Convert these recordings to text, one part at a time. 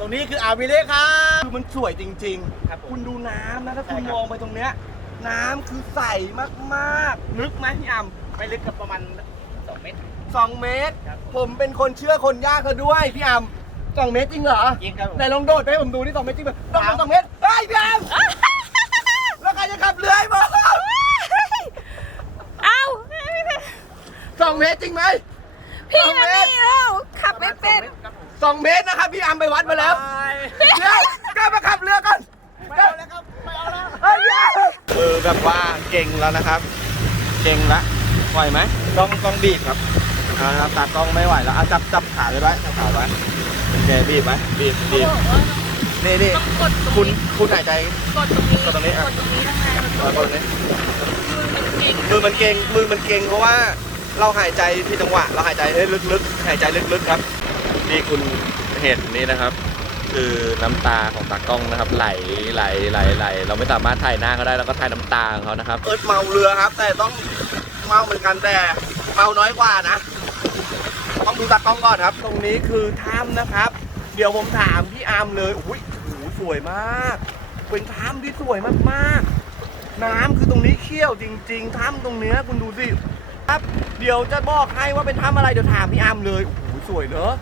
ตรงนี้คืออ่าววิเล่ครับคือมันสวยจริงครับผมๆคุณดูน้ำนะถ้าคุณใช่ครับ มองไปตรงเนี้ยน้ำคือใสมากๆ ลึกไหมพี่อ่ไม่ลึกกับประมาณสองเมตรำสองเมตร ครับ ผมเป็นคนเชื่อคนยากเขาด้วยพี่อ่ำสองเมตรจริงเหรอจริงครับผม ไหนลองโดดไปให้ผมดูที่สองเมตรจริงไหมโดดสองเมตรเฮ้ยพี่อ่ำแล้วใครจะขับเรือให้ผมเอ้าสองเมตรจริงไหมพี่สองอันเมนี้ตรแล้วขับไม่เป็น ครับผม สองเมตรนะครับพี่อ่ำไปวัดมาแล้วเดี๋ยวกลับมาขับเรือก่อนไม่เอาแล้วครับไม่เอาแล้วเฮ้ยเออแบบว่าเก่งแล้วนะครับ เก่งละไหวไหมต้องต้องบีบครับอ่าตากล้องไม่ไหวแล้วอะจับจับขาเลยไว้จับขาไว้โอเคบีบไหมบีบบีบนี่นี่ต้องกดตรงคุณนี้คุณหายใจกดตรงนี้กดตรงนี้อะกดตรงนี้ทำไงเออกดนี้มือมันเก่งมือมันเก่งมือมันเก่งเพราะว่าเราหายใจที่จังหวะ เราหายใจให้ลึกๆ หายใจลึกๆครับ นี่คุณเห็นนี่นะครับ คือน้ำตาของตากล้องนะครับ ไหลไหลไหลไหลเราไม่สามารถถ่ายหน้าเขาได้เราก็ถ่ายน้ำตาของเขานะครับเอิร์ดเมาเรือครับ แต่ต้องเมาเหมือนกันแต่เมาน้อยกว่านะ ต้องดูตากล้องก่อนครับ ตรงนี้คือถ้ำนะครับ เดี๋ยวผมถามพี่อาร์มเลยอุ้ยโอ้โหสวยมาก เป็นถ้ำที่สวยมากๆ น้ำคือตรงนี้เขี้ยวจริง ๆถ้ำตรงเนี้ยคุณดูสิครับเดี๋ยวจะบอกให้ว่าเป็นถ้ำอะไรเดี๋ยวถามพี่อาร์มเลยโอ้โหสวยเนอะ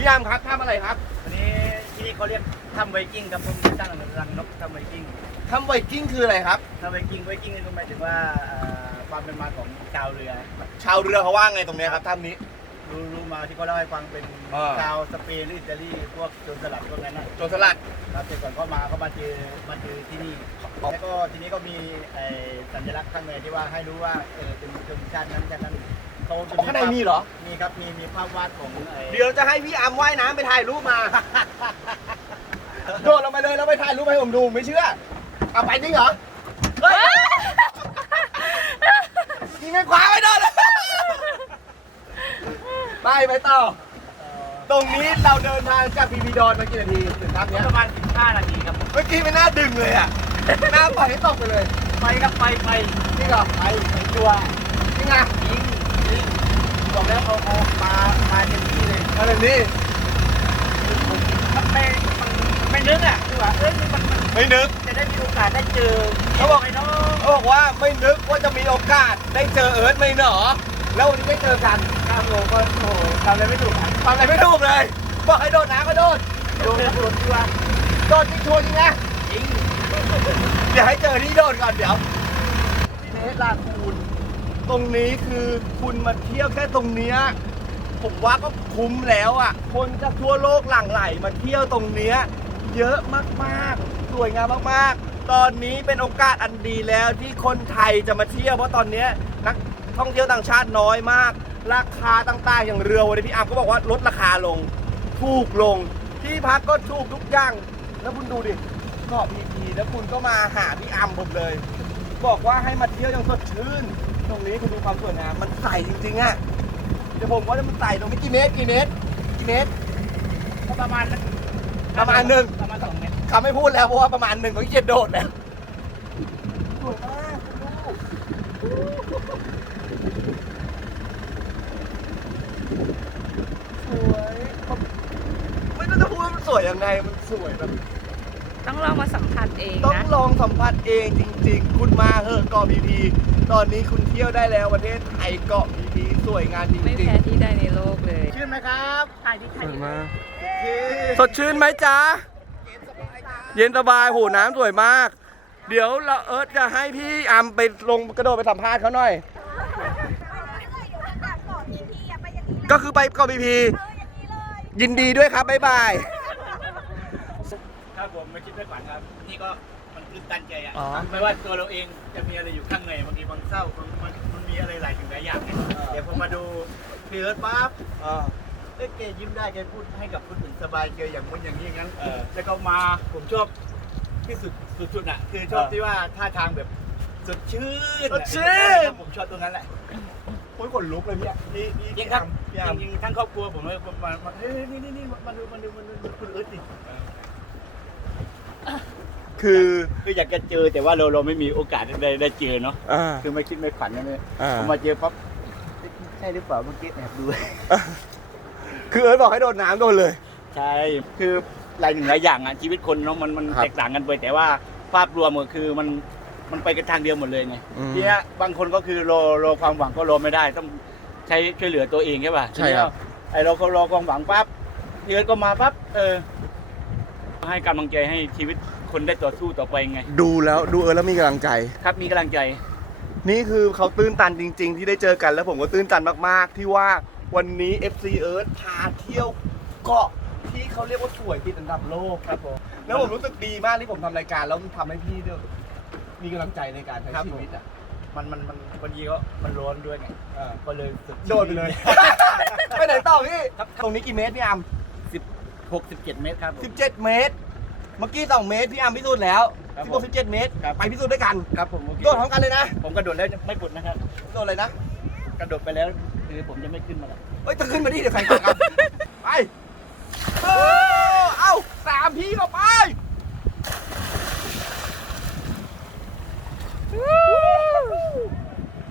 พี่อาร์มครับถ้ำอะไรครับอันนี้ที่นี่เขาเรียกถ้ำไวกิ้งครับผมตั้งรังนกถ้ำไวกิ้งถ้ำไวกิ้งคืออะไรครับถ้ำไวกิ้งไวกิ้งนี่ก็หมายถึงว่าเอ่อความเป็นมาของชาวเรือ ชาวเรือเขาว่าไงตรงเนี้ยครับถ้ำนี้ รู้รู้มาที่เขาเล่าให้ฟังเป็นอ่า ชาวสเปนหรืออิตาลีพวกโจรสลัดพวกนั้นนะโจรสลัด ครับแต่ก่อนเขามาเขามาเจอมาเจอที่นี่อ๋อ แล้วก็ทีนี้ก็มีไอ้สัญลักษณ์ข้างในที่ว่าให้รู้ว่าเออเป็นชนชาตินั้นชาตินั้น เขาจะข้างในมีเหรอ มีครับ มีมีภาพวาดของไอ้เดี๋ยวจะให้พี่อาร์มว่ายน้ำไปถ่ายรูปมา โดดลงไปเลยแล้วไปถ่ายรูปให้ผมดูไม่เชื่อเอาไปจริงเหรอเฮ้ยยิงไงขวาไปโดนเลยไปไปต่อเอ่อ ตรงนี้เราเดินทางจากพีพีดอนมากี่นาทีถึงครับเนี้ยประมาณ15นาทีครับเมื่อกี้ไม่น่าดึงเลยอะหน้าปล่อยให้ตกไปเลย ไปครับไปไปจริงเหรอไปไปตัวจริงอะยิงยิงบอกแล้วเขาเขามามา เต็มที่เลยมาแบบนี้มันไม่มันไม่นึกอะคือว่าเอ้ยมันมันไม่นึกจะได้มีโอกาสได้เจอเขาบอกไอ้น้องเขาบอกว่าไม่นึกว่าจะมีโอกาสได้เจอเอิร์ธไม่หนอ แล้ววันนี้ได้เจอกันครับผมก็โอ้โหทำอะไรไม่ถูกอะทำอะไรไม่ถูกเลยบอกให้โดดน้ำก็โดดโดนโดนที่ว่าโดดจริงชัวร์จริงนะยิงเดี๋ยวให้เจอที่โดดก่อนเดี๋ยวเนสลาคูนตรงนี้คือคุณมาเที่ยวแค่ตรงเนี้ย ผมว่าก็คุ้มแล้วอะ คนจากทั่วโลกหลั่งไหลมาเที่ยวตรงเนี้ยเยอะมากๆ สวยงามมากๆ ตอนนี้เป็นโอกาสอันดีแล้วที่คนไทยจะมาเที่ยวเพราะตอนเนี้ยนักท่องเที่ยวต่างชาติน้อยมาก ราคาต่างๆ อย่างเรือวันนี้พี่อาร์มก็บอกว่าลดราคาลง ถูกลง ที่พักก็ถูกทุกอย่าง แล้วคุณดูดิเกาะพีพีแล้วคุณก็มาหาพี่อัมผมเลย บอกว่าให้มาเที่ยวอย่างสดชื่น ตรงนี้คุณดูความสวยงามมันใสจริงๆอะ ดี๋ยวผมว่ามันใสตรงนี้กี่เมตรกี่เมตรกี่เมตร ก็ประมาณนั้นประมาณหนึ่ง ประมาณสองเมตรคำไม่พูดแล้วเพราะว่าประมาณหนึ่งเขาเกียดโดดแล้วสวยมากคุณดูสวยไม่รู้จะพูดว่ามันสวยยังไงมันสวยแบบ ต้องลองมาสัมผัสเองต้องนะ ลองสัมผัสเองจริง ๆ คุณมาเหอะเกาะพีพี ตอนนี้คุณเที่ยวได้แล้วประเทศไทยเกาะพีพี สวยงามจริงๆไม่แพ้ที่ใดในโลกเลยชื่นไหมครับถ่ายที่ถ่ายมากสดชื่นไหมจ๊ะ เย็นสบายโหน้ำสวยมาก เดี๋ยวเราเอิร์ธจะให้พี่อัมไปลงกระโดดไปสัมภาษณ์เขาหน่อย ก็คือไปเกาะพีพียินดีด้วยครับบ๊ายบาย ครับผมไม่คิดไม่ฝันครับ นี่ก็ มันตื่นตันใจอะอ๋อ ไม่ว่าตัวเราเองจะมีอะไรอยู่ข้างในบางทีบางเศร้าบางมันมันมีอะไรหลายสิ่งหลายอย่างเนี่ยเดี๋ยวผมมาดูพี่เอิร์ธปั๊บเอ้ยแกยิ้มได้แกพูดให้กับคนอื่นสบายเจออย่างนู้นอย่างนี้อย่างนั้นเออแล้วก็มาผมชอบที่สุดสุดๆอะคือชอบเออที่ว่าท่าทางแบบสดชื่นสดชื่น ผมชอบตรงนั้นแหละโอ้ยขนลุกเลยพี่นี่นี่จริงครับพี่อัมจริงๆทั้งครอบครัวผมเลยผมมามาเฮ้ยนี่นี่นี่มาดูมาดูมาดูคุณเอิร์ธดิ คือคืออยากจะเจอแต่ว่าเราเราไม่มีโอกาสได้ได้เจอเนาะอ่า คือไม่คิดไม่ฝันนะเนี่ยอ่า ผมมาเจอปั๊บเอ๊ะใช่หรือเปล่าเมื่อกี้แอบดู คือเอิร์ธบอกให้โดดน้ำโดนเลย ใช่ คือหลายหนึ่งหลายอย่างอะชีวิตคนเนาะมันมันครับแตกต่างกันไปแต่ว่าภาพรวมก็คือมันมันไปกันทางเดียวหมดเลยไงอืมทีเนี้ยบางคนก็คือรอรอความหวังก็รอไม่ได้ต้องใช้ช่วยเหลือตัวเองใช่ป่ะใช่ครับ ทีเนี้ยไอเราก็รอความหวังปั๊บทีนี้ก็มาปั๊บเออให้กำลังใจให้ชีวิต คนได้ต่อสู้ต่อไปไง ดูแล้วดูเออแล้วมีกำลังใจ ครับมีกำลังใจ นี่คือเขาตื้นตันจริง ๆ ที่ได้เจอกันแล้วผมก็ตื้นตันมากๆ ที่ว่าวันนี้ FC Earth พาเที่ยวเกาะที่เขาเรียกว่าสวยติดอันดับโลกครับผมแล้วผมรู้สึกดีมากที่ผมทำรายการแล้วมันทำให้พี่ด้วยมีกำลังใจในการใช้ครับ ชีวิตอะมันมันมันบางทีก็มันร้อนด้วยไงเออก็เลยสึกโดดไปเลย ไปไหนต่อพี่ตรงนี้กี่เมตรพี่อัมสิบหกสิบเจ็ดเมตรครับผม 17 เมตร เมื่อกี้ 2 เมตร พี่อัมพิสูจน์แล้วครับที่ผมบอก17 เมตรครับไปพิสูจน์ด้วยกัน ครับผมโอเคโดดพร้อมกันเลยนะ ผมกระโดดแล้วไม่กดนะครับ โดดเลยนะ กระโดดไปแล้วคือผมจะไม่ขึ้นมาแล้วเอ้ยจะขึ้นมาดิเดี๋ยวใครก่อนครับ ไปเออเอาสามพี่เข้าไป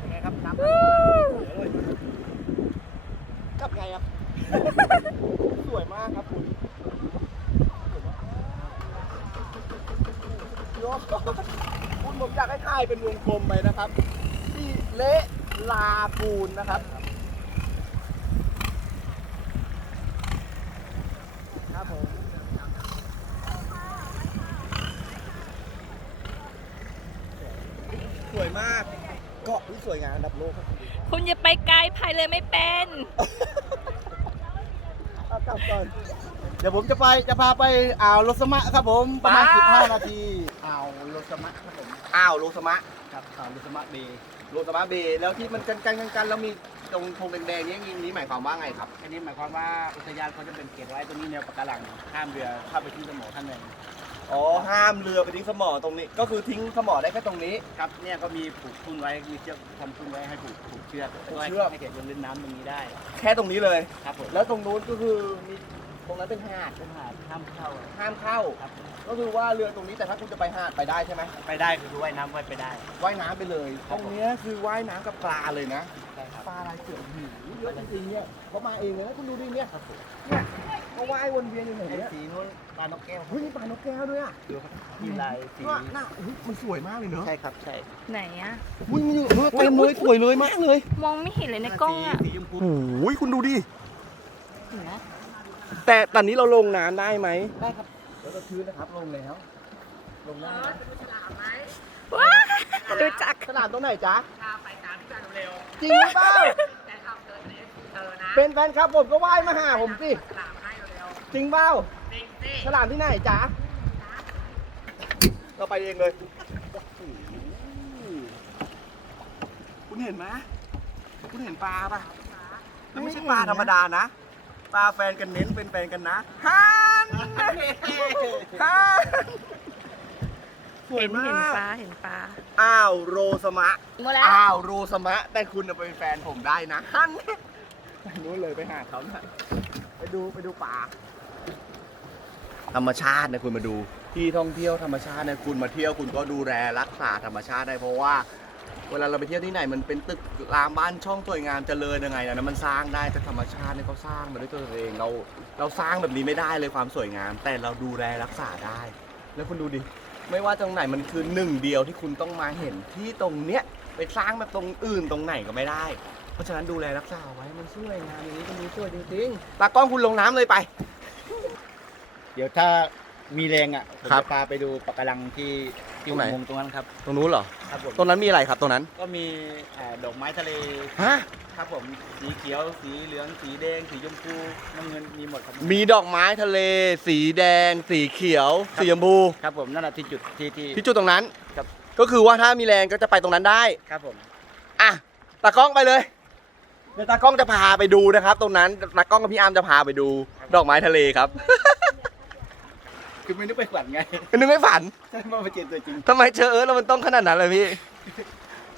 ยังไงครับน้ำกลับไงครับ สวยมากครับ คุณยอดคุณผมอยากให้ถ่ายเป็นวงกลมไปนะครับที่เละลาปูนนะครับครับผมสวยมากเกาะที่สวยงามอันดับโลกครับคุณอย่าไปไกลพายเลยไม่เป็น เอากลับก่อน เดี๋ยวผมจะไปจะพาไปอ่าวโลสมะครับผมประมาณไป15 นาทีอ่าวโลสมะครับผมอ้าวโลสมะครับอ่าวโลสมะเบย์โลสมะเบย์แล้วที่มันกันกันกันกันแล้วมีตรงธงแดงๆนี้นี้หมายความว่าไงครับ อันนี้หมายความว่าอุทยานเขาจะเป็นเขตไว้ตรงนี้แนวปะการังห้ามเรือเข้าไปที่สมอข้างในอ๋อห้ามเรือไปทิ้งสมอตรงนี้ ก็คือทิ้งสมอได้แค่ตรงนี้ ครับเนี่ยก็มีผูกทุ่นไว้มีเชือกทำทุ่นไว้ให้ผูกผูกเชือกผูกไว้เชือกให้เด็กลงเล่นน้ำตรงนี้ได้ แค่ตรงนี้เลยครับผมแล้วตรงนู้นก็คือมีตรง นั้นเป็นหาดเป็นหาดห้ามเข้าห้ามเข้า ครับก็คือว่าเรือตรงนี้แต่ถ้าคุณจะไปหาดไปได้ใช่ไหมไปได้คือว่ายน้ำไว้ไปได้ ว่ายน้ำไปเลยคตรัรบงผมเนี้ยคือว่ายน้ำกับปลาเลยนะใช่ครับ ปลาลายเสือหิวเยอะจริงๆเนี่ยเขามาเองเลยนะคุณดูดิเนี่ยเนี่ยเขาว่ายวนเวียนอยู่อย่างไอ้เนี้ยสีนู้นปลานกแก้วเฮ้ยนี่ปลานกแก้วด้วยอะดูครับมีลายสีน่าน่าอุ๊ยมันสวยมากเลยเนอะใช่ครับใช่ไหนอะอุ้ยมันอยู่เออเต็มเลยสวยเลยมากเลยมองไม่เห็นเลยในกล้องอะสีชมพูโอ้ยคุณดูดิเห็นไหม แต่ตอนนี้เราลงน้ำได้ไหมได้ครับแล้วก็ชื้นนะครับลงแล้วลงได้นะว้ารู้จักสนามตรงไหนจ๊ะไปตามที่การเร็วจริงหรือเปล่าเป็นแฟนครับผมก็ว่ายมาหาผมสิจริงเปล่าฉลามที่ไหนจ๊ะเราไปเองเลยคุณเห็นไหมคุณเห็นปลาปะมันไม่ใช่ปลาธรรมดานะ ปลาแฟนกันเน้นเป็นแฟนกันนะฮันฮันสวยเห็นมาเห็นกปลาเห็นปลา อ้าวโรสมะ หมดแล้ว อ้าวโรสมะ แต่คุณน่ะเป็นแฟนผมได้นะฮันไปนู้นเลยไปหาเขาหน่อยไปดูไปดูป่า ธรรมชาตินะคุณมาดู ที่ท่องเที่ยวธรรมชาตินะคุณมาเที่ยวคุณก็ดูแลรักษาธรรมชาติได้เพราะว่า เวลาเราไปเที่ยวที่ไหนมันเป็นตึกรามบ้านช่องสวยงามเจริญยังไงนะมันสร้างได้แต่ธรรมชาติเนี่ยเขาสร้างมาด้วยตัวเองเราเราสร้างแบบนี้ไม่ได้เลยความสวยงาม แต่เราดูแลรักษาได้ แล้วคุณดูดิไม่ว่าตรงไหนมันคือหนึ่งเดียวที่คุณต้องมาเห็นที่ตรงเนี้ยไปสร้างแบบตรงอื่นตรงไหนก็ไม่ได้ เพราะฉะนั้นดูแลรักษาไว้มันสวยงามอย่างนี้ก็มีสวยจริงๆตากล้องคุณลงน้ำเลยไป เดี๋ยวถ้า มีแรงอะผมครับจะพาไปดูปะการังที่ที่ตรงไหน อุโมงค์ตรงนั้นครับตรงนู้นเหรอครับผมตรงนั้นมีอะไรครับตรงนั้นก็มีเอ่อดอกไม้ทะเลฮะครับผมสีเขียวสีเหลืองสีแดงสีชมพูน้ำเงินมีหมดครับมีดอกไม้ทะเล สีแดง สีเขียว สีชมพูครับผมนั่นแหละที่จุดที่ที่ ที่จุดตรงนั้นครับ ก็คือว่าถ้ามีแรงก็จะไปตรงนั้นได้ ครับผมอะตากล้องไปเลยเดี๋ยวตากล้องจะพาไปดูนะครับ ตรงนั้นตากล้องกับพี่อาร์มจะพาไปดู ดอกไม้ทะเลครับ คือไม่นึกไปฝันไงนึกไม่ฝันใช่มาเจอตัวจริงทำไมเจอเอิร์ธแล้วมันต้องขนาดนั้นเลยพี่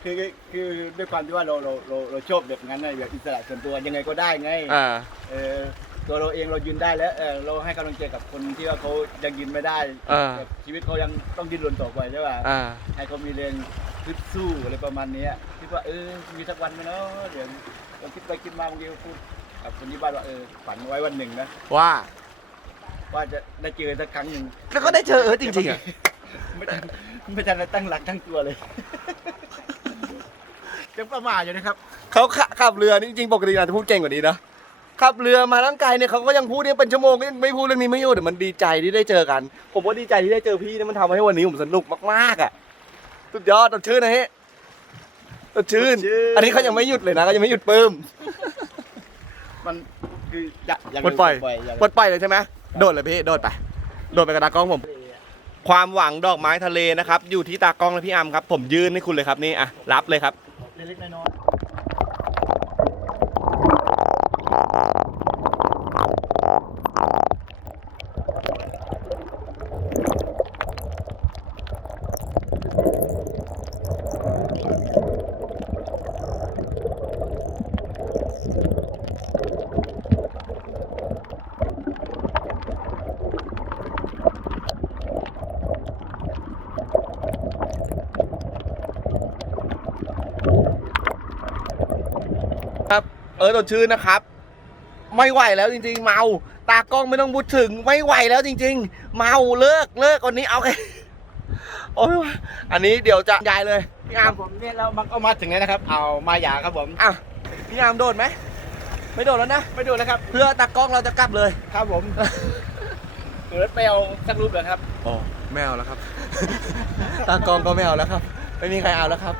คือคือคือด้วยความที่ว่าเราเราเราเราชอบแบบนั้นนะแบบอิสระส่วนตัวยังไงก็ได้ไงอ่า เออตัวเราเองเรายืนได้แล้วเออเราให้กำลังใจกับคนที่ว่าเขายังยืนไม่ได้อ่า แบบชีวิตเขายังต้องดิ้นรนต่อไปใช่ป่ะอ่า ให้เขามีแรงฮึดสู้อะไรประมาณเนี้ยคิดว่าเออมีสักวันไหมเนาะเดี๋ยวเราคิดไปคิดมาบางทีก็พูดกับคนที่บ้านว่าเออฝันไว้วันหนึ่งนะ ว่า ว่าจะได้เจอสักครั้งหนึ่งแล้วก็ได้เจอเอิร์ธจริงๆอะไม่ทันไม่ทันได้ตั้งหลักตั้งตัวเลยยังประมาทอยู่นะครับ เขาขับขับเรือนี่จริงๆปกติอาจจะพูดเก่งกว่านี้นะขับเรือมาร่างกายเนี่ยเขาก็ยังพูดเนี่ยเป็นชั่วโมงก็ยังไม่พูดเรื่องนี้ไม่หยุดแต่มันดีใจที่ได้เจอกัน ผมว่าดีใจที่ได้เจอพี่เนี่ยมันทำให้วันนี้ผมสนุกมากๆอะสุดยอดตดชื่นนะเฮ้ตดชื่น สดชื่น อันนี้เขายังไม่หยุดเลยนะเขายังไม่หยุดปลื้มมันคืออยากอยากปลดปล่อยอยากปลดปล่อยเลยใช่ไหม โดดเลยพี่ โดดไป โดดไปกับตากล้องผม ความหวังดอกไม้ทะเลนะครับ อยู่ที่ตากล้องและพี่อัมครับ ผมยื่นให้คุณเลยครับนี่อะรับเลยครับ เล็กๆน้อยๆรับ เออสดชื่นนะครับ ไม่ไหวแล้วจริง ๆ เมา ตากล้องไม่ต้องพูดถึงไม่ไหวแล้วจริง ๆ เมาเลิกเลิกวันนี้เอาแค่โอ้ยอันนี้เดี๋ยวจะยายเลยพี่ๆอาคร์รัมบผมเนี่ยเรามันก็มาถึงแล้วนะครับ เอามาหยาครับผมอะพี่อาร์มโดดไหมไม่โดดแล้วนะไปดูนะครับ เพื่อตากล้องเราจะกลับเลยครับผมเดี๋ยวไปเอาสักรูปเลยครับโอ้ไม่เอาแล้วครับ ตากล้องก็ไม่เอาแล้วครับ ไม่มีใครเอาแล้วครับ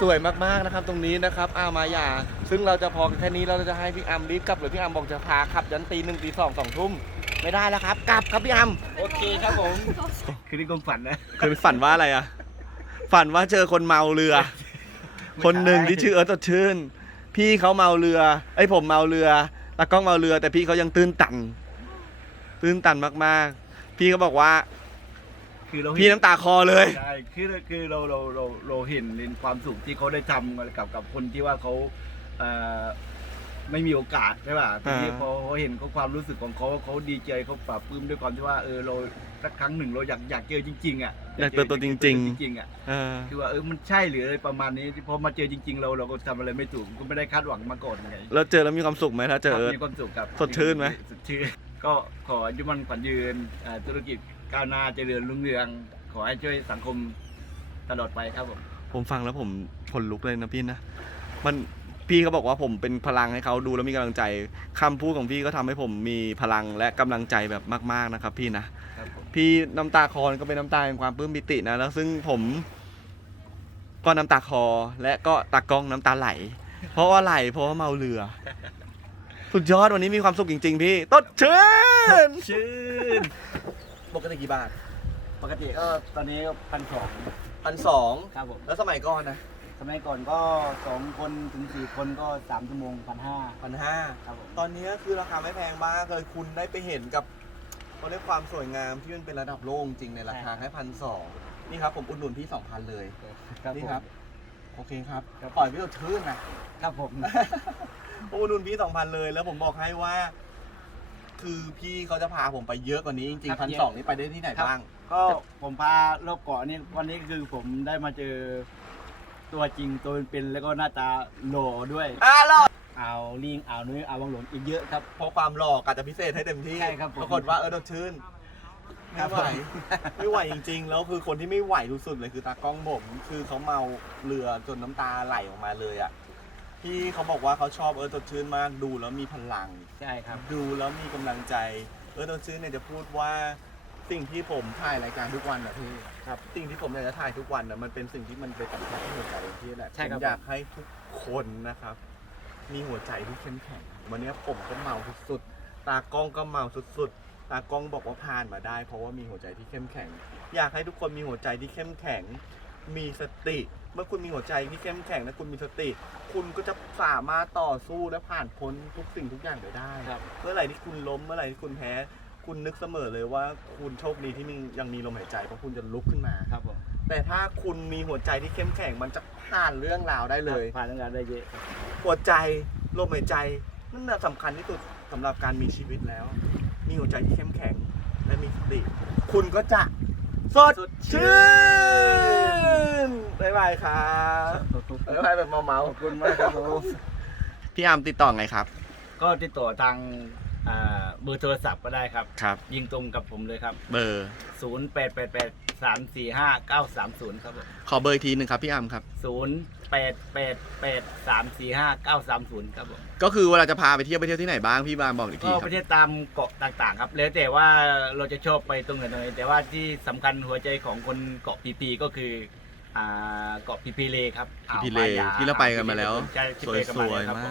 สวยมากๆนะครับตรงนี้นะครับอามายาซึ่งเราจะพอกันแค่นี้เราจะให้พี่อัมรีบกลับหรือพี่อัมบอกจะพาขับยันตีหนึ่งตีสองสองทุ่มไม่ได้แล้วครับกลับครับพี่อัมโอเคครับผมคือนี่ความฝันนะคือฝันว่าอะไรอะฝันว่าเจอคนเมาเรือ คนหนึ่งที่ชื่อเอิร์ธสดชื่น พี่เขาเมาเรือไอ้ยผมเมาเรือตากล้องเมาเรือ แต่พี่เขายังตื้นตันตื้นตันมากๆ พี่เขาบอกว่า คือเราพี่น้ำตาคอเลย ใช่คือคือเราเราเราเราเห็นในความสุขที่เขาได้ทำกับกับคนที่ว่าเขาเอ่อไม่มีโอกาสใช่ป่ะทีนี้อ่า พอเขาเห็นเขาความรู้สึกของเขาเขาดีใจเขาปรับปลื้มด้วยความที่ว่าเออเราสักครั้งหนึ่งเราอยากอยากเจอจริง ๆ อะอยากเจอตัวจริง ๆจริงๆอะ เออ คือว่าเออมันใช่หรืออะไรประมาณนี้พอมาเจอจริง ๆ เราเราก็ทำอะไรไม่ถูกก็ไม่ได้คาดหวังมาก่อนไงแล้วเจอแล้วมีความสุขไหมถ้าเจอ ครับเอิร์ธมีความสุขครับสดชื่นไหม สดชื่นก็ขออายุมันขวัญยืนอ่าธุรกิจ ก้าวหน้าเจริญรุ่งเรือง ขอให้ช่วยสังคมตลอดไปครับผมผมฟังแล้วผมขนลุกเลยนะพี่นะมันพี่เขาบอกว่าผมเป็นพลังให้เขาดูแล้วมีกำลังใจคำพูดของพี่ก็ทำให้ผมมีพลังและกำลังใจแบบมาก ๆนะครับ พี่นะ ครับผมพี่น้ำตาคลอก็เป็นน้ำตาแห่งความปลื้มปิตินะแล้วซึ่งผมก็น้ำตาคลอและก็ตากล้องน้ำตาไหล เพราะว่าไหลเพราะว่าเมาเรือ สุดยอดวันนี้มีความสุขจริง ๆ พี่ต้นชื่นชื่น ปกติกี่บาทปกติก็ตอนนี้พันสองพันสองครับผมแล้วสมัยก่อนนะสมัยก่อนก็สองคนถึงสี่คนก็สามชั่วโมงพันห้าพันห้าครับผมตอนนี้คือราคาไม่แพงมากเลยคุณได้ไปเห็นกับเขาเรียกความสวยงามที่มันเป็นระดับโลกจริงในราคาแค่พันสองนี่ครับผมอุดหนุนพี่สองพันเลยครับนี่ผมครับโอเคครับครับปล่อยพี่สดชื่นนะครับผมอุดหนุนพี่สองพันเลยแล้วผมบอกให้ว่า คือพี่เขาจะพาผมไปเยอะกว่านี้จริงครัๆพันบสองนี่ไปได้ที่ไหนครับบ้าง ก็ผมพารอบเกาะนี่วันนี้คือผมได้มาเจอ ตัวจริงตัวเป็นๆแล้วก็หน้าตาหล่อด้วยอ้าวหรออ่าวลิงอ่าวนุ้ยอ่าววังหลงอีกเยอะครับ เพราะความหล่อกาจะพิเศษให้เต็มที่ใช่ครับผมปรากฏว่าเออสดชื่นครัไม่บไหวไม่ไหวจริง ๆ แล้วคือคนที่ไม่ไหวที่สุดเลยคือตากล้องผมคือเขาเมาเรือจนน้ำตาไหลออกมาเลยอะ ที่เขาบอกว่าเขาชอบเออสดชื่นมากดูแล้วมีพลัง ใช่ครับ ดูแล้วมีกำลังใจ เออสดชื่นเนี่ยจะพูดว่าสิ่งที่ผมถ่ายรายการทุกวันนะพี่ครับสิ่งที่ผมอยากจะถ่ายทุกวันนะมันเป็นสิ่งที่มันไปสัมผัสที่หัวใจที่แหละใช่ครับผมอยากให้ทุกคนนะครับ มีหัวใจที่เข้มแข็งวันนี้ผมก็เมาสุดๆตากล้องก็เมาสุดๆตากล้องบอกว่าผ่านมาได้ เพราะว่ามีหัวใจที่เข้มแข็ง อยากให้ทุกคนมีหัวใจที่เข้มแข็ง มีสติ เมื่อคุณมีหัวใจที่เข้มแข็งและคุณมีสติ คุณก็จะสามารถต่อสู้และผ่านพ้นทุกสิ่งทุกอย่างไปได้ ครับ เมื่อไหร่ที่คุณล้มเมื่อไหร่ที่คุณแพ้ คุณนึกเสมอเลยว่าคุณโชคดีที่มียังมีลมหายใจเพราะคุณจะลุกขึ้นมา ครับผมแต่ถ้าคุณมีหัวใจที่เข้มแข็งมันจะผ่านเรื่องราวได้เลย ผ่านเรื่องราวได้เยอะ หัวใจลมหายใจนั่นน่ะสำคัญที่สุดสำหรับการมีชีวิตแล้ว มีหัวใจที่เข้มแข็งและมีสติ คุณก็จะ สดชื่นบ๊ายบายครับบ๊ายบายแบบเมาขอบคุณมากครับผมๆพี่อาร์มติดต่อไงครับ ก็ติดต่อทางอ่าเบอร์โทรศัพท์ก็ได้ครับ ครับ ยิงตรงกับผมเลยครับ เบอร์ 0 8 8 8 3 4 5 9 3 0 ครับผมขอเบอร์อีกทีหนึ่งครับพี่อัมครับ 0 8 8 8 3 4 5 9 3 0ครับผมก็คือเวลาจะพาไปเที่ยวไปเที่ยวที่ไหนบ้างพี่บามบอกอีกทีก็คปรับระเทศตามเกาะต่างๆ ครับ แล้วแต่ว่าเราจะชอบไปตรงไหนตรงไหนแต่ว่าที่สำคัญหัวใจของคนเกาะพีพีก็คืออ่าเกาะพีพีเลครับอ่าวพีพีเลมายาที่เราไปกันมาแล้ว ใช่ที่สไปวยกันสมาวยแล้วครับม